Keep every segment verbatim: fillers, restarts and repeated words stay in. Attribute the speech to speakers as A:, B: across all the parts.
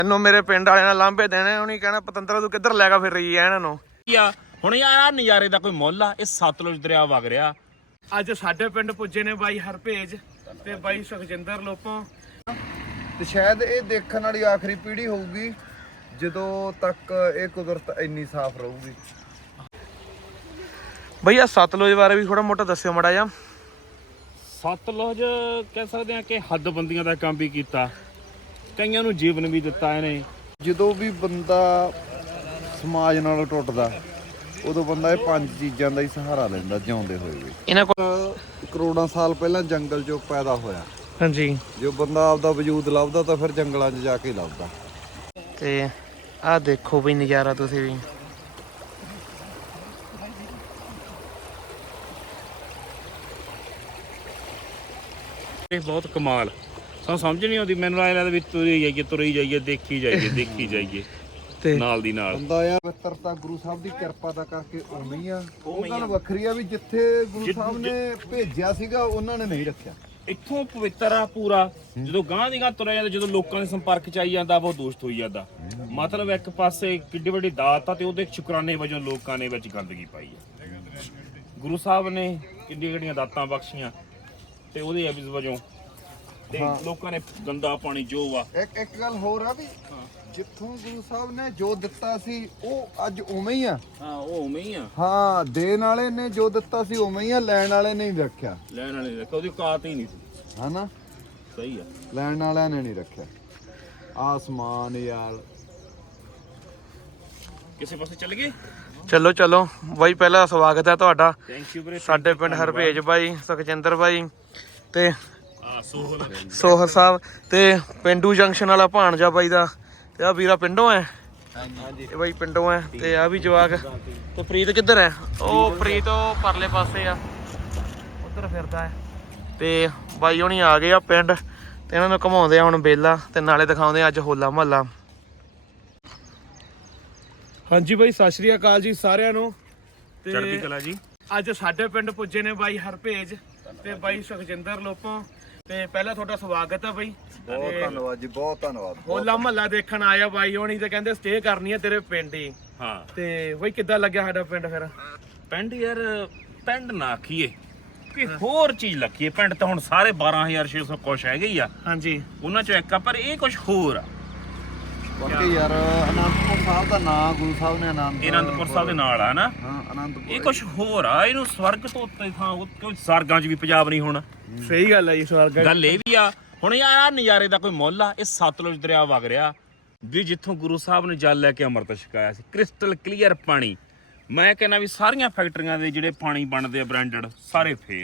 A: ਇਹਨੂੰ ਮੇਰੇ ਪਿੰਡ ਵਾਲਿਆਂ ਨੇ ਲਾਂਭੇ ਦੇਣੇ, ਉਹਨੇ ਕਹਿਣਾ ਪਤੰਦਰਾ ਤੂੰ ਕਿੱਧਰ ਲੈ ਕੇ ਫਿਰ ਰਹੀ ਹੈ ਇਹਨਾਂ ਨੂੰ।
B: ਆ ਹੁਣ ਯਾਰ ਆ ਨਜ਼ਾਰੇ ਦਾ ਕੋਈ ਮੁੱਲ ਆ। ਇਹ ਸਤਲੁਜ ਦਰਿਆ ਵਗ ਰਿਹਾ।
A: ਅੱਜ ਸਾਡੇ ਪਿੰਡ ਪੁੱਜੇ ਨੇ ਬਾਈ ਹਰਭੇਜ ਤੇ ਬਾਈ ਸੁਖਜਿੰਦਰ ਲੋਪੋਂ,
C: ਤੇ ਸ਼ਾਇਦ ਇਹ ਦੇਖਣ ਵਾਲੀ ਆਖਰੀ ਪੀੜ੍ਹੀ ਹੋਊਗੀ ਜਦੋਂ ਤੱਕ ਇਹ ਕੁਦਰਤ ਇੰਨੀ ਸਾਫ਼ ਰਹੂਗੀ।
A: ਬਈ ਆ ਸਤਲੁਜ ਬਾਰੇ ਵੀ ਥੋੜਾ ਮੋਟਾ ਦੱਸਿਓ ਮਾੜਾ ਜਿਹਾ।
B: ਸਤਲੁਜ ਕਹਿ ਸਕਦੇ ਆ ਕਿ ਹੱਦਬੰਦੀਆਂ ਦਾ ਕੰਮ ਵੀ ਕੀਤਾ, ਕਈਆਂ ਨੂੰ ਜੀਵਨ ਵੀ ਦਿੱਤਾ ਇਹਨੇ।
C: ਜਦੋਂ ਵੀ ਬੰਦਾ ਸਮਾਜ ਨਾਲੋਂ ਟੁੱਟਦਾ ਉਦੋਂ ਬੰਦਾ ਇਹ ਪੰਜ ਚੀਜ਼ਾਂ ਦਾ ਹੀ ਸਹਾਰਾ ਲੈਂਦਾ ਜਿਉਂਦੇ ਹੋਏ ਵੀ।
A: ਇਹਨਾਂ ਕੋਲ
C: ਕਰੋੜਾਂ ਸਾਲ ਪਹਿਲਾਂ ਜੰਗਲ 'ਚੋਂ ਪੈਦਾ ਹੋਇਆ।
A: ਹਾਂਜੀ,
C: ਜੋ ਬੰਦਾ ਆਪਦਾ ਵਜੂਦ ਲੱਭਦਾ ਤਾਂ ਫਿਰ ਜੰਗਲਾਂ 'ਚ ਜਾ ਕੇ ਲੱਭਦਾ।
A: ਤੇ ਆਹ ਦੇਖੋ ਬਈ ਨਜ਼ਾਰਾ ਤੁਸੀਂ ਵੀ।
B: ਇਹ ਬਹੁਤ ਕਮਾਲ, ਸਾਨੂੰ ਸਮਝ ਨਹੀਂ ਆਉਂਦੀ। ਮੈਨੂੰ ਐਂ ਲੱਗਦਾ ਵੀ ਤੁਰੀ ਜਾਈਏ ਤੁਰੀ ਜਾਈਏ ਦੇਖੀ ਜਾਈਏ ਦੇਖੀ ਜਾਈਏ
A: ਤੇ
B: ਨਾਲ ਦੀ ਨਾਲ।
C: ਬੰਦਾ ਯਾਰ ਪਵਿੱਤਰਤਾ ਗੁਰੂ ਸਾਹਿਬ ਦੀ ਕਿਰਪਾ ਦਾ ਕਰਕੇ ਉਵੇਂ ਹੀ ਆ। ਉਹ ਗੱਲ ਵੱਖਰੀ ਆ ਵੀ ਜਿੱਥੇ ਗੁਰੂ ਸਾਹਿਬ ਨੇ ਭੇਜਿਆ ਸੀਗਾ ਉਹਨਾਂ ਨੇ ਨਹੀਂ ਰੱਖਿਆ।
B: ਇੱਥੋਂ ਪਵਿੱਤਰ ਆ ਪੂਰਾ। ਜਦੋਂ ਗਾਂਹ ਦੀ ਗਾਂਹ ਤੁਰਿਆ ਜਾਂਦਾ, ਜਦੋਂ ਲੋਕਾਂ ਦੇ ਸੰਪਰਕ ਚ ਆਈ ਜਾਂਦਾ ਬਹੁਤ ਦੋਸਤ ਹੋਈ ਜਾਂਦਾ। ਮਤਲਬ ਇੱਕ ਪਾਸੇ ਕਿੱਡੀ ਵੱਡੀ ਦਾਤ ਆ ਤੇ ਉਹਦੇ ਸ਼ੁਕਰਾਨੇ ਵਜੋਂ ਲੋਕਾਂ ਨੇ ਵਿੱਚ ਗੰਦਗੀ ਪਾਈ ਆ। ਗੁਰੂ ਸਾਹਿਬ ਨੇ ਕਿੱਡੀਆਂ ਕਿੱਡੀਆਂ ਦਾਤਾਂ ਬਖਸ਼ੀਆਂ ਤੇ ਉਹਦੇ ਅਵਿਜ਼ ਵਜੋਂ ਤੇ ਲੋਕਾਂ ਨੇ ਗੰਦਾ ਪਾਣੀ ਜੋ ਵਾ।
C: ਇੱਕ ਇੱਕ ਗੱਲ ਹੋਰ ਆ ਵੀ ਜਿੱਥੋਂ ਗੁਰੂ ਸਾਹਿਬ ਨੇ ਜੋ ਦਿੱਤਾ ਸੀ ਉਹ ਅੱਜ ਉਵੇਂ ਹੀ ਆ।
B: ਹਾਂ ਉਹ ਉਵੇਂ ਹੀ ਆ।
C: ਹਾਂ, ਦੇਣ ਵਾਲੇ ਨੇ ਜੋ ਦਿੱਤਾ ਸੀ ਉਵੇਂ ਹੀ ਆ, ਲੈਣ ਵਾਲੇ ਨੇ ਨਹੀਂ ਰੱਖਿਆ।
B: ਲੈਣ ਵਾਲੇ ਨੇ ਉਹਦੀ ਔਕਾਤ ਹੀ ਨਹੀਂ ਸੀ।
C: ਹਨਾ,
B: ਸਹੀ ਆ।
C: ਲੈਣ ਵਾਲਿਆਂ ਨੇ ਨਹੀਂ ਰੱਖਿਆ। ਆਸਮਾਨ ਯਾਰ
B: ਕਿਸੇ ਪਾਸੇ ਚੱਲ ਗਏ।
A: ਚਲੋ ਚਲੋ ਬਾਈ, ਪਹਿਲਾਂ ਸਵਾਗਤ ਹੈ ਤੁਹਾਡਾ
B: ਥੈਂਕ ਯੂ ਵੀਰੇ।
A: ਸਾਡੇ ਪਿੰਡ ਹਰਭੇਜ ਬਾਈ, ਸੁਖਜਿੰਦਰ ਬਾਈ ਤੇ
B: ਆ ਸੋਹਲ
A: ਸੋਹਰ ਸਾਹਿਬ ਤੇ ਪਿੰਡੂ ਜੰਕਸ਼ਨ ਵਾਲਾ ਭਾਣਜਾ ਬਾਈ ਦਾ। ਤੇ ਆ ਵੀਰਾ ਪਿੰਡੋਂ ਹੈ।
C: ਹਾਂਜੀ,
A: ਇਹ ਬਾਈ ਪਿੰਡੋਂ ਹੈ ਤੇ ਆ ਵੀ ਜਵਾਕ। ਤੇ ਪ੍ਰੀਤ ਕਿੱਧਰ ਹੈ? ਉਹ ਪ੍ਰੀਤ ਉਹ ਪਰਲੇ ਪਾਸੇ ਆ, ਉੱਧਰ ਫਿਰਦਾ ਹੈ। ਤੇ ਬਾਈ ਹੁਣੀ ਆ ਗਏ ਆ ਪਿੰਡ ਤੇ ਇਹਨਾਂ ਨੂੰ ਘਮਾਉਂਦੇ ਆ ਹੁਣ ਬੇਲਾ ਤੇ ਨਾਲੇ ਦਿਖਾਉਂਦੇ ਆ ਅੱਜ ਹੋਲਾ ਮਹੱਲਾ। ਹਾਂਜੀ ਬਾਈ, ਸਤਿ ਸ਼੍ਰੀ ਅਕਾਲ ਜੀ ਸਾਰਿਆਂ ਨੂੰ।
B: ਚੜ੍ਹਦੀ ਕਲਾ ਜੀ।
A: ਅੱਜ ਸਾਡੇ ਪਿੰਡ ਪੁੱਜੇ ਨੇ ਬਾਈ ਹਰਭੇਜ ਤੇ ਬਾਈ ਸੁਖਜਿੰਦਰ ਲੋਪੋਂ। ਤੇ ਪਹਿਲਾਂ ਤੁਹਾਡਾ ਸਵਾਗਤ ਹੈ ਬਾਈ।
C: ਬਹੁਤ ਧੰਨਵਾਦ ਜੀ, ਬਹੁਤ ਧੰਨਵਾਦ।
A: ਹੋਲਾ ਮਹੱਲਾ ਦੇਖਣ ਆਇਆ ਬਾਈ ਹੋਣੀ ਤੇ ਕਹਿੰਦੇ ਸਟੇ ਕਰਨੀ ਹੈ ਤੇਰੇ ਪਿੰਡ ਹੀ।
B: ਹਾਂ
A: ਤੇ ਬਾਈ ਕਿੱਦਾਂ ਲੱਗਿਆ ਸਾਡਾ ਪਿੰਡ ਫਿਰ?
B: ਪਿੰਡ ਯਾਰ ਪਿੰਡ ਨਾ ਆਖੀਏ ਕਿ ਹੋਰ ਚੀਜ਼ ਲੱਖੀਏ। ਪਿੰਡ ਤਾਂ ਹੁਣ ਸਾਰੇ ਬਾਰਾਂ ਹਜ਼ਾਰ ਛੇ ਸੌ ਕੁਛ ਹੈਗੇ ਹੀ ਆ।
A: ਹਾਂਜੀ,
B: ਉਹਨਾਂ ਚੋਂ ਇੱਕ ਆ, ਪਰ ਇਹ ਕੁਛ ਹੋਰ ਆ।
C: ਬਾਕੀ ਯਾਰ ਅਨੰਦਪੁਰ ਸਾਹਿਬ ਦਾ ਨਾਂ ਗੁਰੂ ਸਾਹਿਬ ਨੇ ਆਨੰਦ
B: ਇਹ ਅਨੰਦਪੁਰ ਸਾਹਿਬ ਦੇ ਨਾਲ ਆ ਨਾ।
C: ਹਾਂ, ਅਨੰਦਪੁਰ।
B: ਇਹ ਕੁਛ ਹੋਰ ਆ। ਇਹਨੂੰ ਸਵਰਗ ਤੋਂ ਉੱਤੇ ਥਾਂ, ਕਿਉਂ ਸਵਰਗਾਂ 'ਚ ਵੀ ਪੰਜਾਬ ਨਹੀਂ ਹੋਣਾ।
A: ਸਹੀ ਗੱਲ ਹੈ ਜੀ। ਸਵਾਗਤ।
B: ਗੱਲ ਇਹ ਵੀ ਆ ਹੁਣ ਯਾਰ ਆ ਨਜ਼ਾਰੇ ਦਾ ਕੋਈ ਮੁੱਲ ਆ। ਇਹ ਸਤਲੁਜ ਦਰਿਆ ਵਗ ਰਿਹਾ ਵੀ ਜਿੱਥੋਂ ਗੁਰੂ ਸਾਹਿਬ ਨੇ ਜਲ ਲੈ ਕੇ ਅੰਮ੍ਰਿਤ ਛਕਾਇਆ ਸੀ। ਕ੍ਰਿਸਟਲ ਕਲੀਅਰ ਪਾਣੀ। ਮੈਂ ਕਹਿੰਦਾ ਵੀ ਸਾਰੀਆਂ ਫੈਕਟਰੀਆਂ ਦੇ ਜਿਹੜੇ ਪਾਣੀ ਬਣਦੇ ਆ ਬ੍ਰਾਂਡਡ ਸਾਰੇ ਫੇਲ।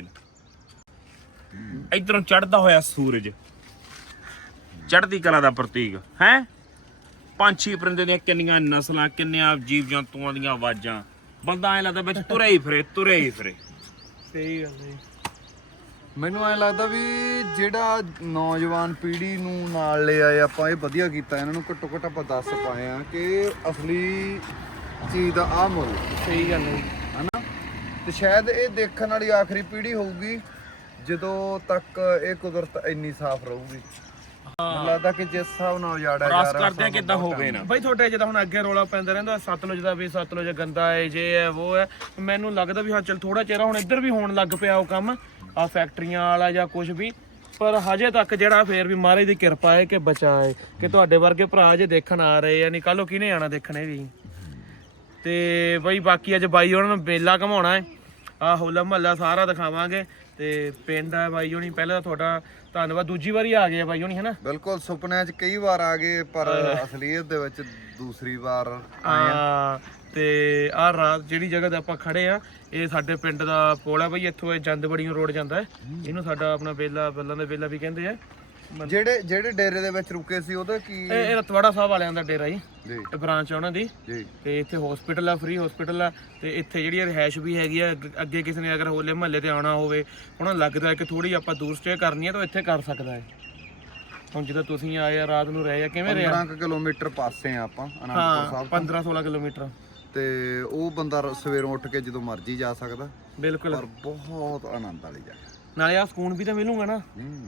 B: ਇਧਰੋਂ ਚੜ੍ਹਦਾ ਹੋਇਆ ਸੂਰਜ, ਚੜ੍ਹਦੀ ਕਲਾ ਦਾ ਪ੍ਰਤੀਕ ਹੈ। ਪੰਛੀ ਪਰਿੰਦੇ ਦੀਆਂ ਕਿੰਨੀਆਂ ਨਸਲਾਂ, ਕਿੰਨੀਆਂ ਜੀਵ ਜੰਤੂਆਂ ਦੀਆਂ ਆਵਾਜ਼ਾਂ। ਬੰਦਾ ਐਂ ਲੱਗਦਾ ਵਿੱਚ ਤੁਰੇ ਹੀ ਫਿਰੇ ਤੁਰੇ ਹੀ ਫਿਰੇ।
A: ਸਹੀ ਗੱਲ ਹੈ।
C: ਮੈਨੂੰ ਐਂ ਲੱਗਦਾ ਵੀ ਜਿਹੜਾ ਨੌਜਵਾਨ ਪੀੜ੍ਹੀ ਨੂੰ ਨਾਲ ਲੈ ਆਏ ਆਪਾਂ, ਇਹ ਵਧੀਆ ਕੀਤਾ। ਇਹਨਾਂ ਨੂੰ ਘੱਟੋ ਘੱਟ ਆਪਾਂ ਦੱਸ ਪਾਏ ਆ ਕਿ ਅਸਲੀ ਚੀਜ਼ ਦਾ ਆਹ ਮੁੱਲ।
A: ਸਹੀ ਗੱਲ ਹੈ
C: ਹਨਾ, ਤੇ ਸ਼ਾਇਦ ਇਹ ਦੇਖਣ ਵਾਲੀ ਆਖਰੀ ਪੀੜ੍ਹੀ ਹੋਊਗੀ ਜਦੋਂ ਤੱਕ ਇਹ ਕੁਦਰਤ ਇੰਨੀ ਸਾਫ਼ ਰਹੂਗੀ। ਮੈਨੂੰ ਲੱਗਦਾ ਕਿ ਜਿਸ ਹਿਸਾਬ ਨਾਲ ਉਜਾੜਿਆ ਜਾ
B: ਕ੍ਰਾਸ
C: ਰਿਹਾ
B: ਕਰਦੇ ਆ ਕਿੱਦਾਂ ਹੋਵੇ ਨਾ।
A: ਬਾਈ ਤੁਹਾਡੇ ਜਿੱਦਾਂ ਹੁਣ ਅੱਗੇ ਰੌਲਾ ਪੈਂਦਾ ਰਹਿੰਦਾ ਸਤਲੁਜ ਦਾ ਵੀ, ਸਤਲੁਜ ਗੰਦਾ ਹੈ, ਜੇ ਹੈ ਉਹ ਹੈ। ਮੈਨੂੰ ਲੱਗਦਾ ਵੀ ਹਾਂ ਚਲ ਥੋੜਾ ਚਿਹਰਾ ਹੁਣ ਇੱਧਰ ਵੀ ਹੋਣ ਲੱਗ ਪਿਆ ਉਹ ਕੰਮ, ਆ ਫੈਕਟਰੀਆਂ ਵਾਲਾ ਜਾਂ ਕੁਝ ਵੀ। ਪਰ ਹਜੇ ਤੱਕ ਜਿਹੜਾ ਫੇਰ ਵੀ ਮਹਾਰਾਜ ਦੀ ਕਿਰਪਾ ਹੈ ਕਿ ਬਚਾ ਹੈ, ਕਿ ਤੁਹਾਡੇ ਵਰਗੇ ਭਰਾ ਜੇ ਦੇਖਣ ਆ ਰਹੇ ਆ। ਨਹੀਂ ਕੱਲ ਨੂੰ ਕਿਹਨੇ ਆਣਾ ਦੇਖਣੇ ਵੀ। ਤੇ ਬਾਈ ਬਾਕੀ ਅੱਜ ਬਾਈ ਉਹਨਾਂ ਨੂੰ ਮੇਲਾ ਘਮਾਉਣਾ ਹੈ। ਆ ਹੋਲਾ ਮਹੱਲਾ ਸਾਰਾ ਦਿਖਾਵਾਂਗੇ। ਤੇ ਪਿੰਡ ਹੈ ਬਾਈ ਹੋਣੀ, ਪਹਿਲਾਂ ਤਾਂ ਤੁਹਾਡਾ ਧੰਨਵਾਦ। ਦੂਜੀ ਵਾਰੀ ਆ ਗਏ ਬਾਈ ਹੋਣੀ, ਹੈ ਨਾ?
C: ਬਿਲਕੁਲ, ਸੁਪਨਿਆਂ 'ਚ ਕਈ ਵਾਰ ਆ ਗਏ ਪਰ ਅਸਲੀਅਤ ਦੇ ਵਿੱਚ ਦੂਸਰੀ ਵਾਰ ਆਏ ਆ।
A: ਆ ਤੇ ਆਹ ਰਾਤ ਜਿਹੜੀ ਜਗ੍ਹਾ ਤੇ ਆਪਾਂ ਖੜੇ ਆ, ਇਹ ਸਾਡੇ ਪਿੰਡ ਦਾ ਪੁਲ ਹੈ ਬਈ। ਇੱਥੋਂ ਇਹ ਜੰਦਬੜੀਆਂ ਰੋਡ ਜਾਂਦਾ ਹੈ। ਇਹਨੂੰ ਸਾਡਾ ਆਪਣਾ ਬੇਲਾ, ਬੱਲਾਂ ਦਾ ਬੇਲਾ ਵੀ ਕਹਿੰਦੇ ਆ।
C: ਜਿਹੜੇ ਜਿਹੜੇ ਡੇਰੇ ਦੇ ਵਿੱਚ ਰੁਕੇ ਸੀ ਉਹਦਾ ਕੀ?
A: ਇਹ ਇਹ ਰਤਵਾੜਾ ਸਾਹਿਬ ਵਾਲਿਆਂ ਦਾ ਡੇਰਾ ਜੀ,
C: ਜੀ
A: ਇਹ ਬ੍ਰਾਂਚ ਆ ਉਹਨਾਂ ਦੀ।
C: ਜੀ।
A: ਤੇ ਇੱਥੇ ਹਸਪੀਟਲ ਆ, ਫ੍ਰੀ ਹਸਪੀਟਲ ਆ। ਤੇ ਇੱਥੇ ਜਿਹੜੀ ਰਿਹਾਇਸ਼ ਵੀ ਹੈਗੀ ਆ। ਅੱਗੇ ਕਿਸੇ ਨੇ ਅਗਰ ਹੋਲੇ ਮਹੱਲੇ ਤੇ ਆਉਣਾ ਹੋਵੇ, ਉਹਨਾਂ ਨੂੰ ਲੱਗਦਾ ਕਿ ਥੋੜੀ ਆਪਾਂ ਦੂਰ ਸਟੇ ਕਰਨੀ ਹੈ ਤਾਂ ਇੱਥੇ ਕਰ ਸਕਦਾ ਹੈ। ਹੁਣ ਜਦੋਂ ਤੁਸੀਂ ਆਏ ਆ ਰਾਤ ਨੂੰ ਰਹੇ ਆ, ਕਿਵੇਂ ਰਿਹਾ?
C: ਪੰਦਰਾਂ ਕਿਲੋਮੀਟਰ ਪਾਸੇ ਆ ਆਪਾਂ ਅਨੰਦਪੁਰ
A: ਹਾਂ,
C: ਸਾਹਿਬ।
A: ਪੰਦਰਾਂ ਸੋਲਾਂ ਕਿਲੋਮੀਟਰ।
C: ਤੇ ਉਹ ਬੰਦਾ ਸਵੇਰੋਂ ਉੱਠ ਕੇ ਜਦੋਂ ਮਰਜ਼ੀ ਜਾ ਸਕਦਾ।
A: ਬਿਲਕੁਲ।
C: ਪਰ ਬਹੁਤ ਆਨੰਦ ਵਾਲੀ ਜਗ੍ਹਾ।
A: ਨਾਲੇ ਆ ਸਕੂਨ ਵੀ ਤਾਂ ਮਿਲੂਗਾ ਨਾ।
C: ਹੂੰ,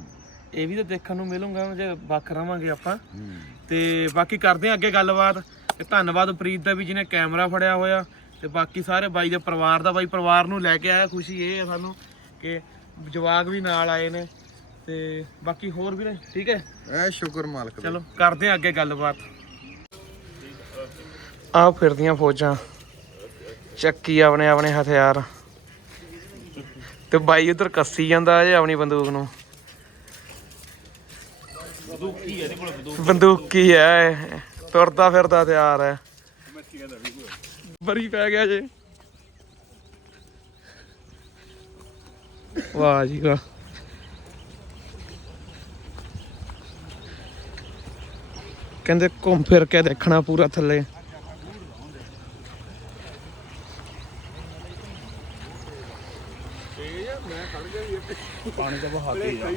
A: ਇਹ ਵੀ ਤਾਂ ਦੇਖਣ ਨੂੰ ਮਿਲੂਗਾ ਜੇ ਵੱਖ ਰਵਾਂਗੇ ਆਪਾਂ। ਤੇ ਬਾਕੀ ਕਰਦੇ ਆ ਅੱਗੇ ਗੱਲਬਾਤ। ਤੇ ਧੰਨਵਾਦ ਪ੍ਰੀਤ ਦਾ ਵੀ ਜਿਹਨੇ ਕੈਮਰਾ ਫੜਿਆ ਹੋਇਆ, ਤੇ ਬਾਕੀ ਸਾਰੇ ਬਾਈ ਦੇ ਪਰਿਵਾਰ ਦਾ। ਬਾਈ ਪਰਿਵਾਰ ਨੂੰ ਲੈ ਕੇ ਆਇਆ, ਖੁਸ਼ੀ ਇਹ ਹੈ ਸਾਨੂੰ ਕਿ ਜਵਾਕ ਵੀ ਨਾਲ ਆਏ ਨੇ। ਤੇ ਬਾਕੀ ਹੋਰ ਵੀ ਨੇ, ਠੀਕ ਹੈ
C: ਐ ਸ਼ੁਕਰ ਮਾਲਕ ਦਾ।
A: ਚਲੋ ਕਰਦੇ ਆ ਅੱਗੇ ਗੱਲਬਾਤ। ਆ ਫਿਰਦੀਆਂ ਫੌਜਾਂ ਚੱਕੀ ਆਪਣੇ ਆਪਣੇ ਹਥਿਆਰ, ਤੇ ਬਾਈ ਉਧਰ ਕੱਸੀ ਜਾਂਦਾ ਜੇ ਆਪਣੀ ਬੰਦੂਕ ਨੂੰ।
B: ਬੰਦੂਕੀ ਇਹਦੇ ਕੋਲ ਬੰਦੂਕ
A: ਬੰਦੂਕੀ ਹੈ, ਤੁਰਦਾ ਫਿਰਦਾ ਹਥਿਆਰ ਹੈ। ਬਰੀ ਪੈ ਗਿਆ ਜੇ। ਵਾਹ ਜੀ ਵਾਹ। ਕਹਿੰਦੇ ਘੁੰਮ ਫਿਰ ਕੇ ਦੇਖਣਾ ਪੂਰਾ ਥੱਲੇ।
B: ਪਾਣੀ ਦਾ ਬਹਾ ਕੇ ਆ।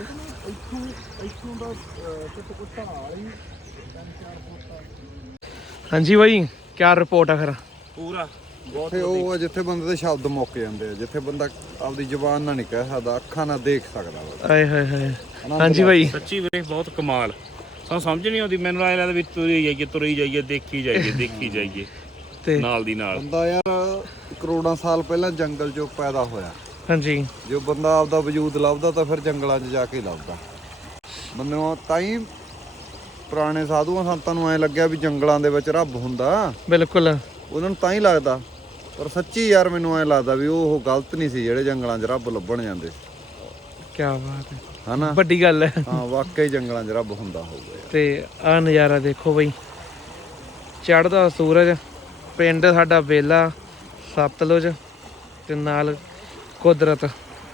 A: ਹਾਂਜੀ ਬਾਈ, ਕੀ ਰਿਪੋਰਟ ਆ ਫਿਰ?
B: ਪੂਰਾ
C: ਉੱਥੇ ਉਹ ਆ ਜਿੱਥੇ ਬੰਦੇ ਦੇ ਸ਼ਬਦ ਮੁੱਕ ਜਾਂਦੇ ਆ, ਜਿੱਥੇ ਬੰਦਾ ਆਪਦੀ ਜ਼ੁਬਾਨ ਨਾਲ ਨਹੀਂ ਕਹਿ ਸਕਦਾ, ਅੱਖਾਂ ਨਾਲ ਦੇਖ ਸਕਦਾ ਵਾ।
A: ਆਏ ਹਾਏ ਹਾਏ। ਹਾਂਜੀ ਬਾਈ,
B: ਸੱਚੀ ਵੀਰੇ ਬਹੁਤ ਕਮਾਲ। ਸਾਨੂੰ ਸਮਝ ਨਹੀਂ ਆਉਂਦੀ, ਮੈਨੂੰ ਐਂ ਲੱਗਦਾ ਵੀ ਤੁਰੀ ਜਾਈਏ ਤੁਰੀ ਜਾਈਏ ਦੇਖੀ ਜਾਈਏ ਦੇਖੀ ਜਾਈਏ
A: ਤੇ
B: ਨਾਲ ਦੀ ਨਾਲ।
C: ਬੰਦਾ ਯਾਰ ਕਰੋੜਾਂ ਸਾਲ ਪਹਿਲਾਂ ਜੰਗਲ 'ਚੋਂ ਪੈਦਾ ਹੋਇਆ।
A: ਹਾਂਜੀ,
C: ਜੋ ਬੰਦਾ ਆਪਦਾ ਵਜੂਦ ਲੱਭਦਾ ਤਾਂ ਫਿਰ ਜੰਗਲਾਂ 'ਚ ਜਾ ਕੇ ਲੱਭਦਾ। ਬੰਦੇ ਨੂੰ ਤਾਂ ਹੀ ਪੁਰਾਣੇ ਸਾਧੂਆਂ ਸੰਤਾਂ ਨੂੰ ਐਂ ਲੱਗਿਆ ਵੀ ਜੰਗਲਾਂ ਦੇ ਵਿੱਚ ਰੱਬ ਹੁੰਦਾ।
A: ਬਿਲਕੁਲ
C: ਉਹਨਾਂ ਨੂੰ ਤਾਂ ਹੀ ਲੱਗਦਾ, ਪਰ ਸੱਚੀ ਯਾਰ ਮੈਨੂੰ ਐਂ ਲੱਗਦਾ ਵੀ ਉਹ ਗਲਤ ਨਹੀਂ ਸੀ ਜਿਹੜੇ ਜੰਗਲਾਂ 'ਚ ਰੱਬ ਲੱਭਣ ਜਾਂਦੇ।
A: ਕੀ ਬਾਤ ਹੈ,
C: ਹਨਾ
A: ਵੱਡੀ ਗੱਲ ਹੈ।
C: ਹਾਂ ਵਾਕਈ ਜੰਗਲਾਂ 'ਚ ਰੱਬ ਹੁੰਦਾ ਹੋਊਗਾ ਯਾਰ।
A: ਤੇ ਆਹ ਨਜ਼ਾਰਾ ਦੇਖੋ ਬਈ, ਚੜ੍ਹਦਾ ਸੂਰਜ, ਪਿੰਡ ਸਾਡਾ ਬੇਲਾ, ਸਤਲੁਜ ਤੇ ਨਾਲ ਕੁਦਰਤ।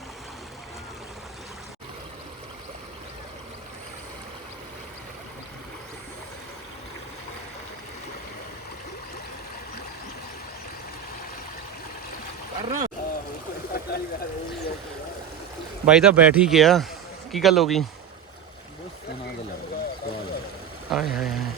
A: ਬਾਈ ਤਾਂ ਬੈਠ ਹੀ ਗਿਆ, ਕੀ ਗੱਲ ਹੋ ਗਈ? ਆਏ ਹਾਏ ਹਾਏ।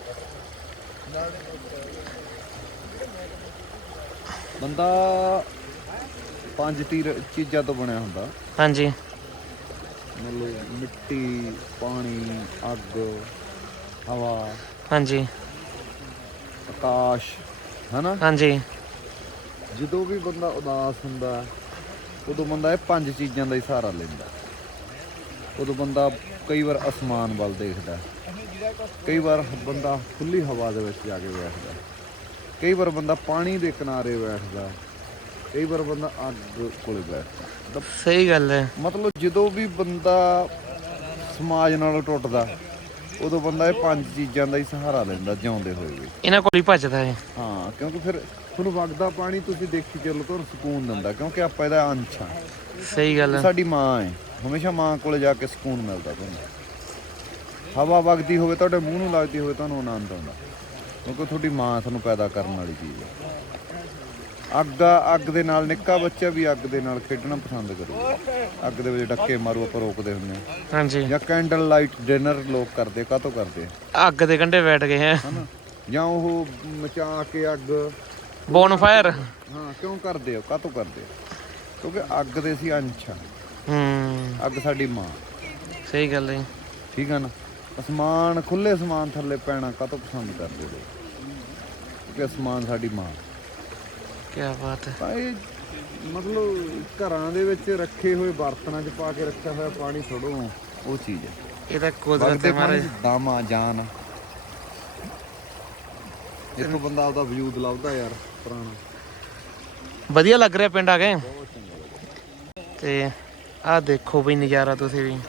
C: ਬੰਦਾ ਪੰਜ ਤੀਰ ਚੀਜ਼ਾਂ ਤੋਂ ਬਣਿਆ ਹੁੰਦਾ।
A: ਹਾਂਜੀ,
C: ਮਤਲਬ ਮਿੱਟੀ, ਪਾਣੀ, ਅੱਗ, ਹਵਾ,
A: ਹਾਂਜੀ,
C: ਆਕਾਸ਼, ਹਨਾ।
A: ਹਾਂਜੀ,
C: ਜਦੋਂ ਵੀ ਬੰਦਾ ਉਦਾਸ ਹੁੰਦਾ ਉਦੋਂ ਬੰਦਾ ਇਹ ਪੰਜ ਚੀਜ਼ਾਂ ਦਾ ਹੀ ਸਹਾਰਾ ਲੈਂਦਾ। ਉਦੋਂ ਬੰਦਾ ਕਈ ਵਾਰ ਅਸਮਾਨ ਵੱਲ ਦੇਖਦਾ, ਕਈ ਵਾਰ ਬੰਦਾ ਖੁੱਲੀ ਹਵਾ ਦੇ ਵਿੱਚ ਜਾ ਕੇ ਬੈਠਦਾ, ਕਈ ਵਾਰ ਬੰਦਾ ਪਾਣੀ ਦੇ ਕਿਨਾਰੇ ਬੈਠਦਾ, ਕਈ ਵਾਰ ਬੰਦਾ ਅੱਗ ਕੋਲੇ ਬੈਠਦਾ।
A: ਸਹੀ ਗੱਲ ਹੈ।
C: ਮਤਲਬ ਜਦੋਂ ਵੀ ਬੰਦਾ ਸਮਾਜ ਨਾਲ ਟੁੱਟਦਾ ਉਦੋਂ ਬੰਦਾ ਇਹ ਪੰਜ ਚੀਜ਼ਾਂ ਦਾ ਹੀ ਸਹਾਰਾ ਲੈਂਦਾ ਜਿਉਂਦੇ ਹੋਏ ਵੀ।
A: ਇਹਨਾਂ ਕੋਲ ਹੀ ਭੱਜਦਾ ਹੈ।
C: ਹਾਂ, ਕਿਉਂਕਿ ਫਿਰ ਤੁਹਾਨੂੰ ਵਗਦਾ ਪਾਣੀ ਤੁਸੀਂ ਦੇਖੀ ਚੱਲੋ, ਤੁਹਾਨੂੰ ਸਕੂਨ ਦਿੰਦਾ, ਕਿਉਂਕਿ ਆਪਾਂ ਇਹਦਾ ਅੰਸ਼ ਆ।
A: ਸਹੀ ਗੱਲ ਹੈ।
C: ਸਾਡੀ ਮਾਂ ਹੈ, ਹਮੇਸ਼ਾ ਮਾਂ ਕੋਲੇ ਜਾ ਕੇ ਸਕੂਨ ਮਿਲਦਾ ਤੁਹਾਨੂੰ। ਹਵਾ ਵਗਦੀ ਹੋਵੇ ਤੁਹਾਡੇ ਮੂੰਹ ਨੂੰ ਲੱਗਦੀ ਹੋਵੇ ਤੁਹਾਨੂੰ ਆਨੰਦ ਆਉਂਦਾ, ਕਿਉਂਕਿ ਤੁਹਾਡੀ ਮਾਂ ਤੁਹਾਨੂੰ ਪੈਦਾ ਕਰਨ ਵਾਲੀ ਚੀਜ਼ ਹੈ। ਅੱਗ ਅੱਗ ਦੇ ਨਾਲ ਨਿੱਕਾ ਬੱਚਾ ਵੀ ਅੱਗ ਦੇ ਨਾਲ ਖੇਡਣਾ ਪਸੰਦ ਕਰੂਗਾ। ਅੱਗ ਦੇ ਵਿੱਚ ਡੱਕੇ ਮਾਰੂ ਆਪਾਂ ਰੋਕਦੇ ਹੁੰਦੇ ਹਾਂ।
A: ਹਾਂਜੀ,
C: ਜਾਂ ਕੈਂਡਲ ਲਾਈਟ ਡਿਨਰ ਲੋਕ ਕਰਦੇ, ਕਾਹਤੋਂ ਕਰਦੇ
A: ਅੱਗ ਦੇ ਕੰਢੇ ਬੈਠ ਗਏ ਹੈ,
C: ਹਨਾ। ਜਾਂ ਉਹ ਮਚਾ ਕੇ ਅੱਗ
A: ਬੋਨਫਾਇਰ।
C: ਹਾਂ, ਕਿਉਂ ਕਰਦੇ ਹੋ, ਕਾਹਤੋਂ ਕਰਦੇ ਹੋ? ਕਿਉਂਕਿ ਅੱਗ ਦੇ ਸੀ ਅੰਸ਼ ਆ।
A: ਹੂੰ,
C: ਅੱਗ ਸਾਡੀ ਮਾਂ।
A: ਸਹੀ ਗੱਲ ਹੈ।
C: ਠੀਕ ਆ ਨਾ। ਅਸਮਾਨ, ਖੁੱਲੇ ਅਸਮਾਨ ਥੱਲੇ ਪੈਣਾ ਕਾਹਤੋਂ ਪਸੰਦ ਕਰਦੇ ਲੋਕ? ਕਿਉਂਕਿ ਅਸਮਾਨ ਸਾਡੀ ਮਾਂ।
A: ਕੀ ਬਾਤ ਹੈ।
C: ਤਾਂ ਇਹ ਮਤਲਬ ਘਰਾਂ ਦੇ ਵਿੱਚ ਰੱਖੇ ਹੋਏ ਬਰਤਨਾਂ 'ਚ ਪਾ ਕੇ ਰੱਖਿਆ ਹੋਇਆ ਪਾਣੀ ਥੋੜੋ ਉਹ ਚੀਜ਼ ਹੈ।
A: ਇਹ ਤਾਂ ਕੁਦਰਤ ਹੈ ਮਹਾਰਾਜ।
C: ਦਾਮਾ ਜਾਨ ਜਿੱਥੋਂ ਬੰਦਾ ਆਪਦਾ ਵਜੂਦ ਲੱਭਦਾ ਯਾਰ ਪੁਰਾਣਾ।
A: ਵਧੀਆ ਲੱਗ ਰਿਹਾ ਪਿੰਡ ਆ ਕੇ। ਤੇ ਆਹ ਦੇਖੋ ਬਈ ਨਜ਼ਾਰਾ ਤੁਸੀਂ ਵੀ।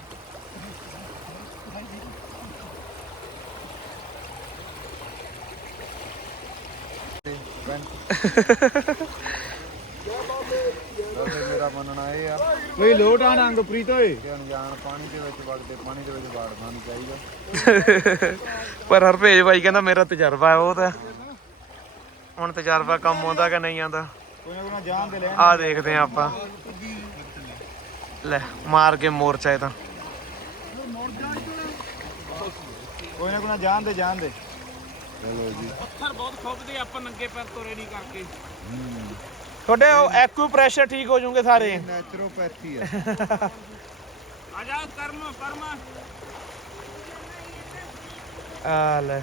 C: ਮੇਰਾ ਮੰਨਣਾ ਇਹ ਆ
B: ਓਏ ਲੋਟ ਆਣ ਅੰਗਪ੍ਰੀਤ ਓਏ,
C: ਕਿ ਅਣਜਾਣ ਪਾਣੀ ਦੇ ਵਿੱਚ ਵਗਦੇ ਪਾਣੀ ਦੇ ਵਿੱਚ ਵੜਨਾ ਨਹੀਂ ਚਾਹੀਦਾ।
A: ਪਰ ਹਰਪੇਜ ਬਾਈ ਕਹਿੰਦਾ ਮੇਰਾ ਤਜਰਬਾ ਹੈ ਉਹ ਤਾਂ। ਹੁਣ ਤਜਰਬਾ ਕੰਮ ਆਉਂਦਾ ਕਿ ਨਹੀਂ ਆਉਂਦਾ, ਆਹ ਦੇਖਦੇ ਆ ਆਪਾਂ। ਲੈ ਮਾਰ ਕੇ ਮੋਰਚਾ ਇਹ ਤਾਂ।
B: ਕੋਈ ਨਾ ਕੋਈ ਨਾ ਜਾਣ ਦੇ ਜਾਣ ਦੇ।
C: ਚਲੋ ਜੀ,
A: ਪੱਥਰ ਬਹੁਤ ਖੁੱਬਦੇ, ਆਪਾਂ ਨੰਗੇ ਪੈਰ ਤੁਰੇ ਨਹੀਂ ਕਰਕੇ। ਤੁਹਾਡੇ ਐਕੂ ਪ੍ਰੈਸ਼ਰ ਠੀਕ ਹੋ ਜਾਊਗੇ ਸਾਰੇ।
C: ਨੈਚੁਰੋਪੈਥੀ ਹੈ।
B: ਆ ਜਾ ਕਰਮ ਕਰਮ
A: ਆ ਲੈ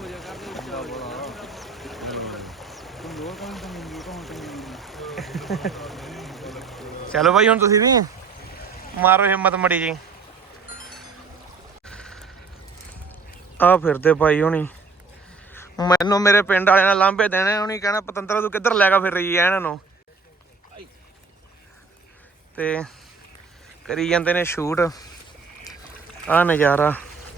A: ਚਲੋ ਭਾਈ ਹੁਣ ਤੁਸੀਂ ਵੀ ਮਾਰੋ ਹਿੰਮਤ ਮੜੀ ਜੀ। ਆ ਫਿਰਦੇ ਭਾਈ ਹੁਣੀ, ਮੈਨੂੰ ਮੇਰੇ ਪਿੰਡ ਵਾਲਿਆਂ ਨਾਲ ਲਾਂਭੇ ਦੇਣੇ, ਹੁਣੀ ਕਹਿਣਾ ਪਤੰਦਰਾ ਤੂੰ ਕਿੱਧਰ ਲੈ ਕੇ ਫਿਰ ਰਹੀ ਐ ਇਹਨਾਂ ਨੂੰ, ਤੇ ਕਰੀ ਜਾਂਦੇ ਨੇ ਸ਼ੂਟ। ਆ ਨਜ਼ਾਰਾ।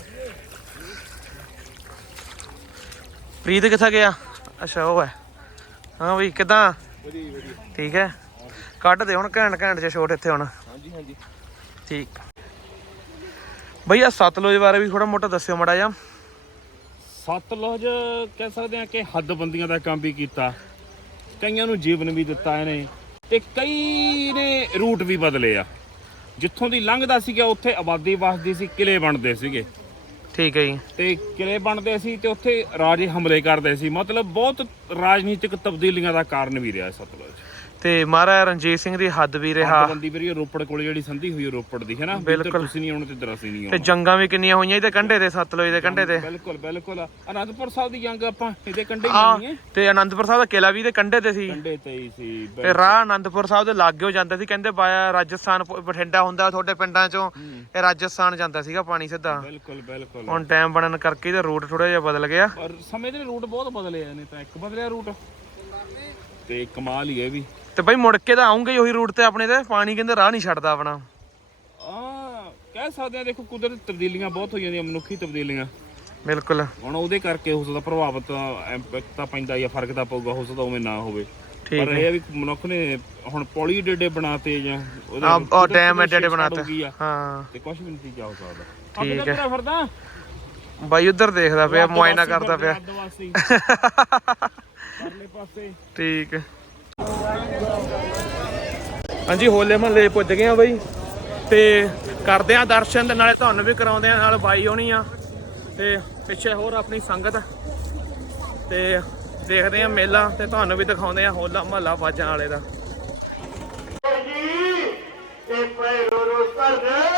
A: ਪ੍ਰੀਤ ਕਿੱਥੇ ਗਿਆ? ਅੱਛਾ ਉਹ ਹੈ। ਹਾਂ ਬਈ ਕਿੱਦਾਂ? ਠੀਕ ਹੈ, ਕੱਢ ਦੇ ਹੁਣ ਘੈਂਟ ਘੈਂਟ ਚ ਸ਼ੋਟ ਇੱਥੇ ਹੁਣ।
B: ਹਾਂਜੀ ਹਾਂਜੀ
A: ਠੀਕ ਬਈ। ਆ ਸਤਲੁਜ ਬਾਰੇ ਵੀ ਥੋੜਾ ਮੋਟਾ ਦੱਸਿਓ ਮਾੜਾ ਜਿਹਾ।
B: ਸਤਲੁਜ ਕਹਿ ਸਕਦੇ ਆ ਕਿ ਹੱਦਬੰਦੀਆਂ ਦਾ ਕੰਮ ਵੀ ਕੀਤਾ, ਕਈਆਂ ਨੂੰ ਜੀਵਨ ਵੀ ਦਿੱਤਾ ਇਹਨੇ, ਤੇ ਕਈ ਨੇ ਰੂਟ ਵੀ ਬਦਲੇ ਆ। ਜਿੱਥੋਂ ਦੀ ਲੰਘਦਾ ਸੀਗਾ ਉੱਥੇ ਆਬਾਦੀ ਵਸਦੀ ਸੀ, ਕਿਲੇ ਬਣਦੇ ਸੀਗੇ।
A: ਠੀਕ ਹੈ ਜੀ।
B: ਤੇ ਕਿਲੇ ਬਣਦੇ ਸੀ ਤੇ ਉੱਥੇ ਰਾਜੇ ਹਮਲੇ ਕਰਦੇ ਸੀ, ਮਤਲਬ ਬਹੁਤ ਰਾਜਨੀਤਿਕ ਤਬਦੀਲੀਆਂ ਦਾ ਕਾਰਨ ਵੀ ਰਿਹਾ ਸਤਲੁਜ।
A: ਤੇ ਮਹਾਰਾਜਾ ਰਣਜੀਤ ਸਿੰਘ ਦੀ ਹੱਦ ਵੀ ਰਿਹਾ।
B: ਬੰਦੀ ਵੀਰੇ ਰੋਪੜ ਕੋਲ ਜਿਹੜੀ ਸੰਧੀ ਹੋਈ ਰੋਪੜ ਦੀ ਹੈ ਨਾ, ਬਿਲਕੁਲ ਤੁਸੀਂ ਨਹੀਂ ਆਉਣਾ ਤੇ ਇੱਧਰ ਅਸੀਂ ਨਹੀਂ ਆਉਣਾ।
A: ਤੇ ਜੰਗਾਂ ਵੀ ਕਿੰਨੀਆਂ ਹੋਈਆਂ ਇਹਦੇ ਕੰਢੇ ਤੇ, ਸਤਲੁਜ ਦੇ ਕੰਢੇ ਤੇ।
B: ਬਿਲਕੁਲ ਬਿਲਕੁਲ। ਅਨੰਦਪੁਰ ਸਾਹਿਬ ਦੀ ਜੰਗ ਆਪਾਂ ਇਹਦੇ ਕੰਢੇ ਹੀ
A: ਆ
B: ਲੜੀ ਹੈ।
A: ਤੇ ਅਨੰਦਪੁਰ ਸਾਹਿਬ ਦਾ ਕਿਲਾ ਵੀ ਇਹਦੇ ਕੰਢੇ ਤੇ ਸੀ।
B: ਕੰਢੇ ਤੇ ਹੀ ਸੀ।
A: ਤੇ ਰਾਹ ਅਨੰਦਪੁਰ ਸਾਹਿਬ ਦੇ ਲਾਗੇ ਜਾਂਦੇ ਸੀ, ਕਹਿੰਦੇ ਬਾਇਆ ਰਾਜਸਥਾਨ ਬਠਿੰਡਾ ਹੁੰਦਾ ਤੁਹਾਡੇ ਪਿੰਡਾਂ ਚੋਂ, ਇਹ ਰਾਜਸਥਾਨ ਜਾਂਦਾ ਸੀਗਾ ਪਾਣੀ ਸਿੱਧਾ।
B: ਬਿਲਕੁਲ ਬਿਲਕੁਲ।
A: ਹੁਣ ਟਾਈਮ ਬਣਨ ਕਰਕੇ ਇਹਦਾ ਰੂਟ ਥੋੜਾ ਜਿਹਾ ਬਦਲ ਗਿਆ।
B: ਪਰ ਸਮੇਂ ਦੇ ਰੂਟ ਬਹੁਤ ਬਦਲੇ ਆ ਨੇ, ਤਾਂ ਇੱਕ ਬਦਲਿਆ ਰੂਟ ਤੇ ਕਮਾਲ ਹੀ ਹੈ ਵੀ।
A: ਤੇ ਬਈ ਮੁੜ ਕੇ ਤਾਂ ਆਉਂਗੇ ਉਹੀ ਰੂਟ ਤੇ ਆਪਣੇ ਤੇ, ਪਾਣੀ ਕਹਿੰਦੇ ਰਾਹ ਨਹੀਂ ਛੱਡਦਾ ਆਪਣਾ।
B: ਆ ਕਹਿ ਸਕਦੇ ਆ, ਦੇਖੋ ਕੁਦਰਤੀ ਤਬਦੀਲੀਆਂ ਬਹੁਤ ਹੋ ਜਾਂਦੀਆਂ, ਮਨੁੱਖੀ ਤਬਦੀਲੀਆਂ।
A: ਬਿਲਕੁਲ।
B: ਹੁਣ ਉਹਦੇ ਕਰਕੇ ਹੋ ਸਕਦਾ ਪ੍ਰਭਾਵ ਤਾਂ ਇੰਪੈਕਟ ਤਾਂ ਪੈਂਦਾ ਜਾਂ ਫਰਕ ਤਾਂ ਪਊਗਾ, ਹੋ ਸਕਦਾ ਉਵੇਂ ਨਾ ਹੋਵੇ।
A: ਠੀਕ
B: ਪਰ ਇਹ ਵੀ ਮਨੁੱਖ ਨੇ ਹੁਣ ਪੌਲੀ ਡੇਡੇ ਬਣਾਤੇ ਜਾਂ
A: ਆ ਡੈਮ ਐਡੇ ਐਡੇ ਬਣਾਤੇ। ਹਾਂ
B: ਤੇ ਕੁਝ ਵੀ ਨਹੀਂ ਹੋ ਸਕਦਾ।
A: ਠੀਕ ਹੈ
B: ਫਿਰਦਾ
A: ਬਾਈ, ਉਧਰ ਦੇਖਦਾ ਪਿਆ, ਮੁਆਇਨਾ ਕਰਦਾ ਪਿਆ।
B: ਪਰਲੇ ਪਾਸੇ
A: ਠੀਕ ਹੈ। ਹਾਂਜੀ ਹੋਲੇ ਮਹੱਲੇ ਪੁੱਜ ਗਏ ਆ ਬਈ, ਤੇ ਕਰਦੇ ਆ ਦਰਸ਼ਨ, ਤੇ ਨਾਲੇ ਤੁਹਾਨੂੰ ਵੀ ਕਰਾਉਂਦੇ ਆ, ਨਾਲ ਬਾਈ ਹੋਣੀ ਆ, ਤੇ ਪਿੱਛੇ ਹੋਰ ਆਪਣੀ ਸੰਗਤ, ਤੇ ਦੇਖਦੇ ਆ ਮੇਲਾ, ਤੇ ਤੁਹਾਨੂੰ ਵੀ ਦਿਖਾਉਂਦੇ ਆ ਹੋਲਾ ਮਹੱਲਾ ਬਾਜਾਂ ਵਾਲੇ ਦਾ।